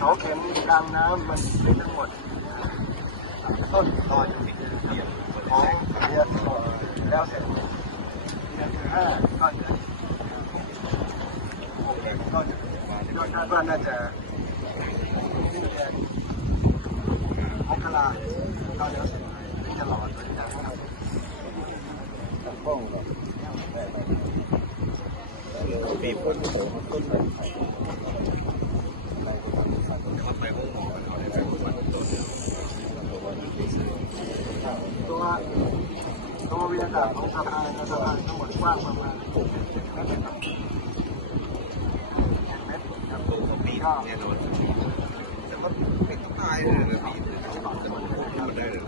เสาเข็มกลางน้ำมันเป็นทั้งหมดต้นตอนอยู่ที่เดียวของเดือนแล้วเสร็จเดือนห้าต้นจะโอเคต้นก็คาดว่าน่าจะมกราก็แล้วเสร็จที่จะรอตัวนี้นะครับป้องกับมีผลโต้นต้นากาศของสะพานและสะพานทั้งหมดกว้างประมาณ60เมตรครับเมตรปีกเนี่ยโดนแล้วก็เป็นต้องตายเลยนะพี่จะบอกจะบอกได้เลย